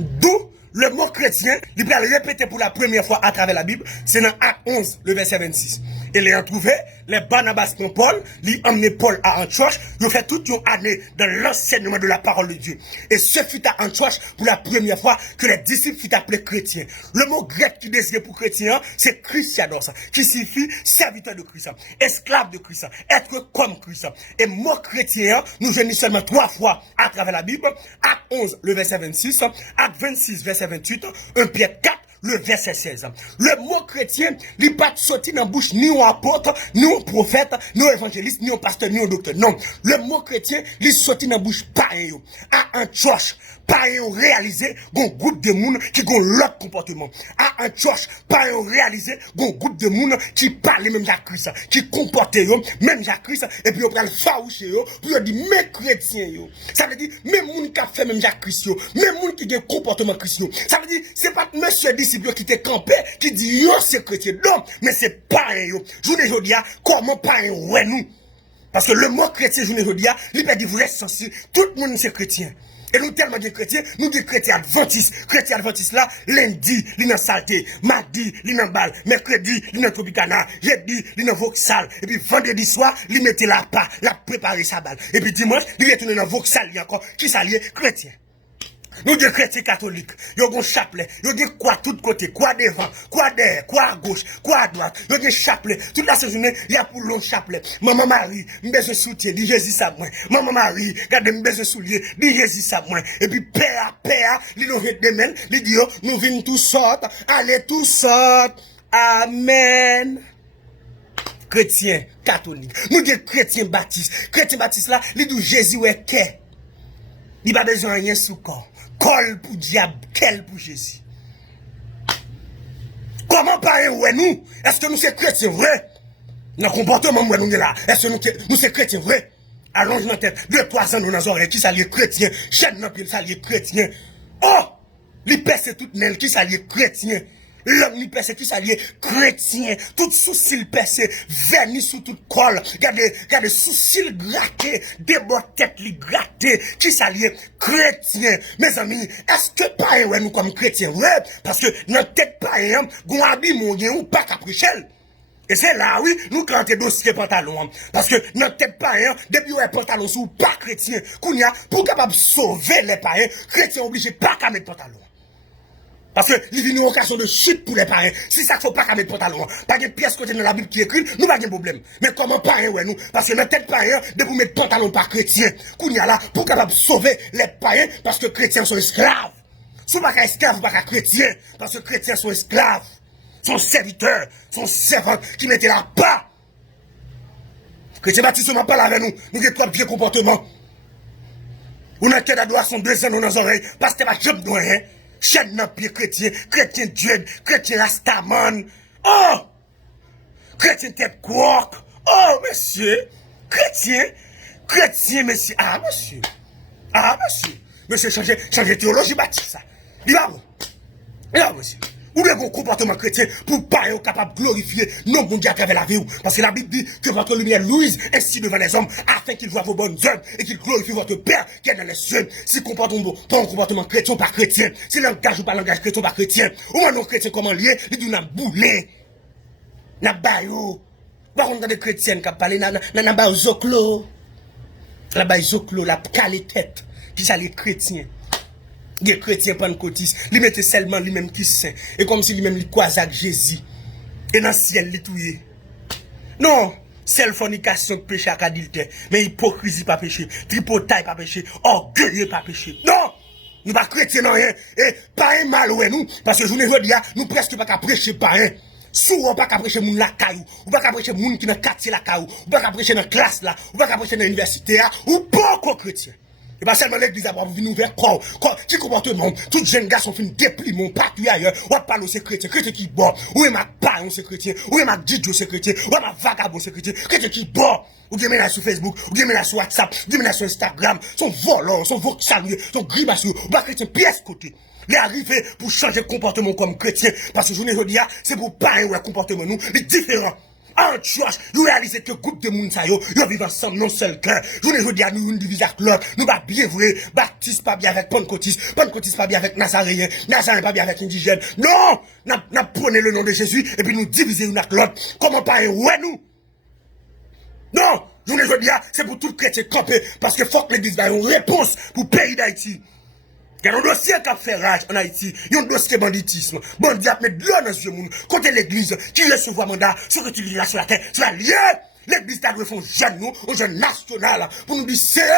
D'où le mot chrétien, il va le répéter pour la première fois à travers la Bible, c'est dans Acte 11, le verset 26. Et les ont trouvé, les Barnabas pour Paul, ils ont emmené Paul à Antioche, ils ont fait toute une année dans l'enseignement de la parole de Dieu. Et ce fut à Antioche pour la première fois que les disciples furent appelés chrétiens. Le mot grec qui désigne pour chrétien, c'est Christianos, qui signifie serviteur de Christ, esclave de Christ, être comme Christ. Et mot chrétien, nous venons seulement 3 fois à travers la Bible, Acte 11, le verset 26, Acte 26, verset 28, 1 Pierre 4, le verset 16. Le mot chrétien, il n'est pas sorti dans la bouche ni un apôtre, ni un prophète, ni un évangéliste, ni un pasteur, ni un docteur. Non. Le mot chrétien, il est sorti dans la bouche pareil. À Antioche, pareil réalisé, un groupe de monde qui ont l'autre comportement. À Antioche, pareil réalisé, un groupe de monde qui parle même Jacques Christ, qui comporte même Jacques Christ, et puis on prend le faouché, puis on dit, mais chrétien, ça veut dire, même monde qui a fait même Jacques Christ, même monde qui a un comportement chrétien. Ça veut dire, c'est pas monsieur disciple qui t'est campé, qui dit, yo, c'est chrétien. Non, mais c'est pareil, Je ne dis pas, comment pareil, ouais, nous. Parce que le mot chrétien, je ne dis pas, il peut dire, vous êtes censé, tout le monde c'est chrétien. Et nous tellement de chrétiens, nous des chrétiens adventistes. Chrétiens adventistes là, lundi, il dans saleté, mardi, il dans balle, mercredi, il dans Tropicana, jeudi, il dans Vauxhall, et puis vendredi soir, il mettait la pas, la préparer sa balle. Et puis dimanche, il retourne dans Vauxhall encore, qui s'allie chrétien. Nous des chrétiens catholiques, ils ont un chapelet, ils ont des quoi tout côté, quoi devant, quoi derrière, quoi à gauche, quoi à droite, ils ont des chapelets. Toute la journée, il y a pour long chapelet. Maman Marie, m'besoin de soutien, dit Jésus ça moi. Maman Marie, regardez m'besoin de soulier, dit Jésus ça moi. Et puis père, ils nous redemènent, ils disent nous venons tous sortes, allez tous sortes. Amen. Chrétiens catholiques, nous des chrétiens baptistes. Chrétiens baptistes là, ils disent Jésus est qu'est. Il n'a pas besoin de rien sous corps. Col pour diable, quel pour Jésus. Comment parler ouais nous? Est-ce que nous sommes chrétiens vrai? Dans le comportement où nous sommes là, est-ce que nous sommes chrétiens vrai? Allonge notre tête, 2-3 ans dans nos oreilles, qui s'allie chrétien, chaîne dans pied, s'allie chrétien. Oh! Les percent toutes nelles, qui s'allie chrétien. L'homme ni percé, qui s'allie chrétien. Tout sourcil percé, vernis sous toute colle. Regardez sourcil gratté, des bords tête li gratté, qui s'allie chrétien. Mes amis, est-ce que pareil, ouais, nous comme chrétiens, ouais? Parce que notre tête pareil, gon habille mon ou pas caprichel. Et c'est là, oui, nous cantons dossier pantalon. Parce que notre tête païen, depuis ouais pantalon sous pas chrétien, kounya, pour capable sauver les païens, chrétiens obligés pas qu'à mettre pantalon. Parce que il vient une occasion de chute pour les païens. Si ça faut pas qu'à mettre pantalon, pas de pièce côté dans la Bible qui écrit, nous pas de problème. Mais comment païen, ouais, nous? Parce que notre tête païen, de pour mettre pantalon pas chrétien, kounya là, pour capable sauver les païens, parce que chrétiens sont esclaves. Si pas qu'à esclaves, pas qu'à chrétiens, parce que chrétiens sont esclaves. Son serviteur, son servant qui mettait là bas. Chrétien Baptiste n'a pas là avec nous. Nous avons trois vieux comportements. On a tête à doigt, son 2 ans dans nos oreilles. Parce que pas job de rien. Chaîne dans pied chrétien, chrétien Dieu, chrétien Rastaman. Oh! Chrétien tête quark. Oh, monsieur. Chrétien, monsieur. Ah, monsieur. Monsieur, changer théologie Baptiste, ça. Il va bon. Monsieur. Ou bien un comportement chrétien pour pas être capable de glorifier non bon Dieu à travers la vie. Parce que la Bible dit que votre lumière luise ainsi devant les hommes afin qu'ils voient vos bonnes œuvres et qu'ils glorifient votre Père qui est dans les cieux. Si comportement pas un comportement chrétien pas chrétien, si langage ou pas langage chrétien pas chrétien, ou un non chrétien comment lié, il dit n'a boulé, n'a baillot. Par contre, des chrétiens qui parlent n'a baillot zoclo, la baillot zoclo, la calé tête, qui ça les chrétiens. Les chrétiens pentecôtistes, ils mettaient seulement lui-même qui saint. Et comme si lui-même lui croisait avec Jésus. Et dans le ciel, il touillait. Non, seule fornication péché à adultère. Mais hypocrisie pas péché. Tripotaille pas péché. Orgueilleux pas péché. Non! Nous pas chrétiens non rien. Et pas un mal ouais nous. Parce que je ne veux dire, nous presque pas qu'à prêcher pas un. Souvent pas qu'à prêcher moun la caillou. Ou pas qu'à prêcher moun qui dans quartier la caillou. Ou pas qu'à prêcher dans classe là. Ou pas qu'à prêcher dans l'université là. Ou pas qu'aux chrétiens. Et pas seulement l'église a venir vers quoi, qui comportement, tout jeune garçon fin dépli mon partout ailleurs, ou parle aux chrétiens, chrétien qui boit, ou est ma païen c'est chrétien, ou est ma didio c'est chrétien, ou est ma vagabond c'est chrétien, chrétien qui boit, ou bien là sur Facebook, ou bien là sur WhatsApp, ou bien là sur Instagram, son volant, son vocabulaire, son grimace, ou pas chrétien pièce côté. Les arriver pour changer de comportement comme chrétien, parce que je ne veux dire, c'est pour païen ou un comportement nous, les différents. Antioche, nous réalisons que groupe de monde ça yo vivent ensemble non seul cœur. Je ne veux dire nous une division avec l'autre, nous pas bien vrai, baptiste pas bien avec pentecôtiste, pentecôtiste pas bien avec nazaréen, nazaréen pas bien avec indigène. Non, n'a prenez le nom de Jésus et puis nous diviser une avec l'autre. Comment pas ouais nous? Non, je ne veux dire c'est pour tout chrétien camper parce que faut que l'église ait une réponse pour le pays d'Haïti. Il y a un dossier qui a fait rage en Haïti. Il y a un dossier banditisme. Bandit a mis de l'eau dans les yeux. Côté l'église, qui recevoir mandat, sur l'utilisation sur la terre, sur la liée. L'église a dû faire un jeune, nous, un jeune national, pour nous dire, c'est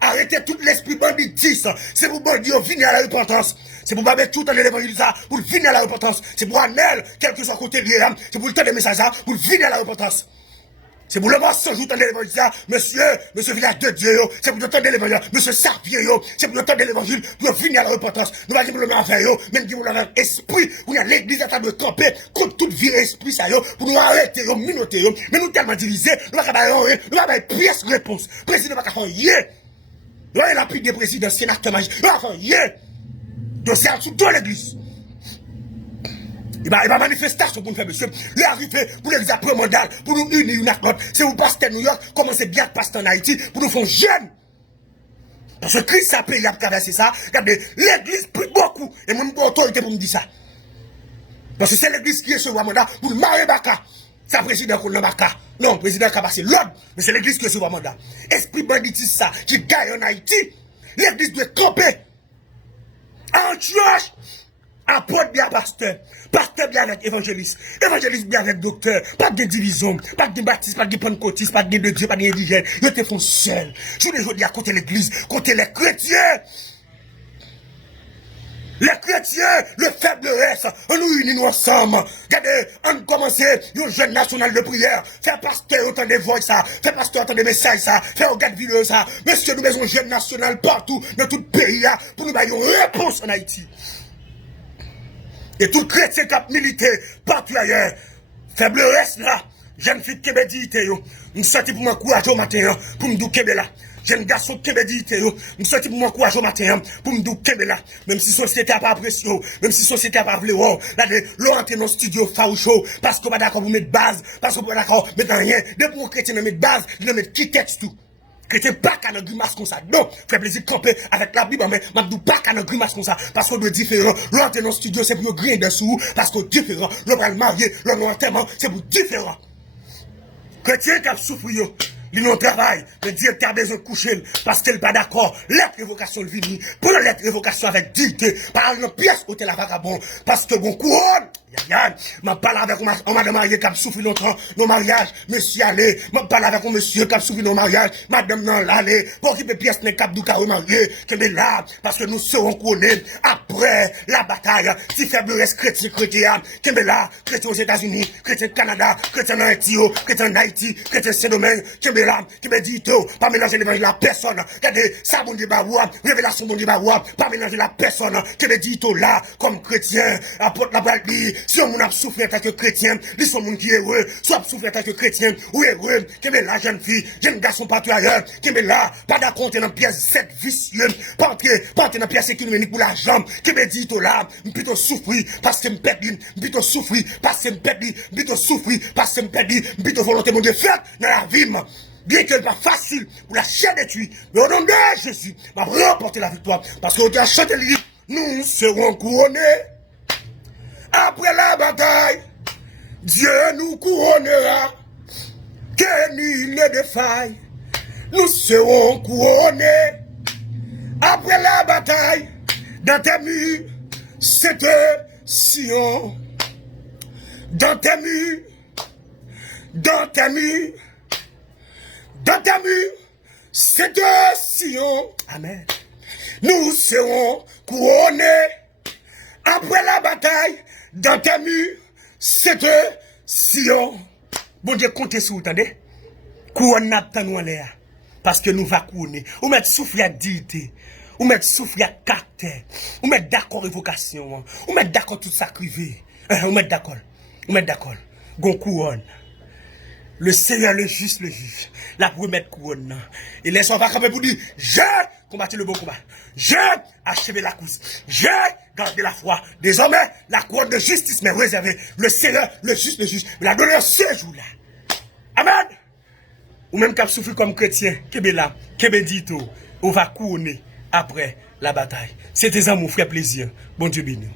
arrêtez tout l'esprit banditisme. C'est pour bandit venir à la repentance. C'est pour pas tout dans l'évangile, pour venir à la repentance. C'est pour Anel, quel que soit côté lié, c'est pour le temps des messages, pour venir à la repentance. C'est pour le mensonge, vous entendez l'évangile, monsieur village de Dieu, c'est pour entendre l'évangile, monsieur Sarpier, c'est pour entendre l'évangile, pour venir à la repentance. Nous ne pouvons pas faire, même si vous avez un esprit, où l'église est en train de camper contre toute vie esprit, ça, pour nous arrêter, minoter, mais nous tellement divisés, nous n'avons pas pièce réponse. Président n'a pas fait rien. Nous avons la pluie des présidents, sénateurs, magistrats, nous n'avons fait rien. Donc c'est en dessous de l'église. Il va manifestation pour nous faire, monsieur. Il est arrivé pour les après mandat, pour nous unir une accord. C'est vous pasteur New York, commencez bien à pasteur en Haïti, pour nous faire jeune. Parce que Christ a payé à traverser ça. Regardez, l'église prie beaucoup. Et moi, j'ai autorité pour me dire ça. Parce que c'est l'église qui est sur le mandat pour le marier Baka. C'est le président qu'on a Baka. Non, le président qui a passé l'ordre, mais c'est l'église qui est sur le mandat. Esprit banditisme ça, qui gagne en Haïti. L'église doit camper. Antioche. Apôtre bien pasteur, pasteur bien avec évangéliste, évangéliste bien avec docteur, pas de division, pas de baptiste, pas de pentecôtiste, pas de Dieu, pas d'indigène, ils te font seul. Je les dis à côté l'église, côté les chrétiens. Les chrétiens, le faiblesse, on nous unit ensemble. Regardez, on commence une jeune national de prière. Faire pasteur autant de voix ça, faire pasteur autant de messages ça, faire regarde vidéo ça. Monsieur, nous avons un jeune national partout, dans tout le pays, pour nous donner une réponse en Haïti. Et tout chrétien qui a milité partout ailleurs, faiblesse là, jeune fille qui m'a dit, nous sortis pour m'encourager au matin, pour me dire là. Jeune garçon qui m'a dit, nous sortis pour m'encourager au matin, pour me dire là. Même si la société n'a pas apprécié, même si la société n'a pas voulu, là, l'on entre dans le studio faroucheux, parce qu'on n'est pas d'accord pour mettre base, parce qu'on n'est pas d'accord pour mettre rien. Dès pour un chrétien mettre base, il mettre qui texte tout. Chrétien pas qu'à un grimace comme ça. Non, fait plaisir de camper avec la Bible, mais je ne pas qu'à un grimace comme ça. Parce qu'on est différent. L'entrée dans le studio, c'est pour griller dessous. Parce qu'on est différent. L'on va le marier, l'on enterrement, c'est pour différent. Chrétien qui a souffert, il n'a travail. Le directeur a besoin de coucher parce qu'il n'est pas d'accord. Lettre révocation le vini. Pour la lettre révocation avec dignité. Par une pièce où la vagabond. Parce que bon couronne. Je parle avec un madame mariée qui a souffert longtemps nos mariages. Monsieur allez. Je parle avec un monsieur qui a souffert nos mariages. Madame non l'allée. Pour qu'il y ait pièce n'est cap du carreau marié. Qui est là. Parce que nous serons couronnés. Après la bataille. Si faiblesse chrétien. Qui est là. Chrétien aux États-Unis. Chrétien au Canada. Chrétien en Haïti. Chrétien en Haïti. Chrétien Saint-Domingue. Qui est là. Qui me dit tout. Pas mélanger l'évangile à personne. Regardez. Ça bon débat. Révélation bon débat. Pas mélanger la personne. Qui me dit tout là. Comme chrétien. Apporte la balle. Si on a souffert en tant que chrétien, ils sont gens qui est heureux, soit souffert en tant que chrétien, ou heureux, qui est la jeune fille, jeune garçon partout ailleurs, qui est là, pas d'accord dans pièce 7 vicieux, pas entrer dans pièce économique pour l'argent, qui me dit tout là, plutôt souffrir, parce que me perdre, plutôt souffrir, parce que me perdre, plutôt souffrir, parce que me perdre, plutôt volonté de faire dans la vie. Bien que ce n'est pas facile pour la chair de tuer, mais au nom de Jésus, va remporter la victoire, parce qu'on a chanté le livre, nous serons couronnés. Après la bataille, Dieu nous couronnera, que nul ne défaille, nous serons couronnés. Après la bataille, dans tes murs, c'est Sion. Dans tes murs, dans tes murs, dans tes murs, c'est Sion. Amen. Nous serons couronnés. Après la bataille, dans tes murs, c'est Sion. Bon Dieu, comptez sur vous, attendez. Couronne n'a nous en l'air. Parce que nous va couronner. Ou mettre souffle à dignité. Ou mettre souffle à caractère. Ou mettre d'accord évocation. Ou mettre d'accord tout ça crivé. Ou mettre d'accord. Ou mettre d'accord. Gon couronne. Le Seigneur, le juste, le juge. La première couronne. Et laisse on va camper pour dire, j'ai combattu le bon combat. J'ai achevé la course. J'ai gardé la foi. Désormais, la couronne de justice m'est réservée. Le Seigneur, le juste, le juge, me l'a donné ce jour-là. Amen. Ou même cap souffrir comme chrétien, kebe là, kebe dito, on va couronner après la bataille. C'était ça mon frère plaisir. Bon Dieu béni.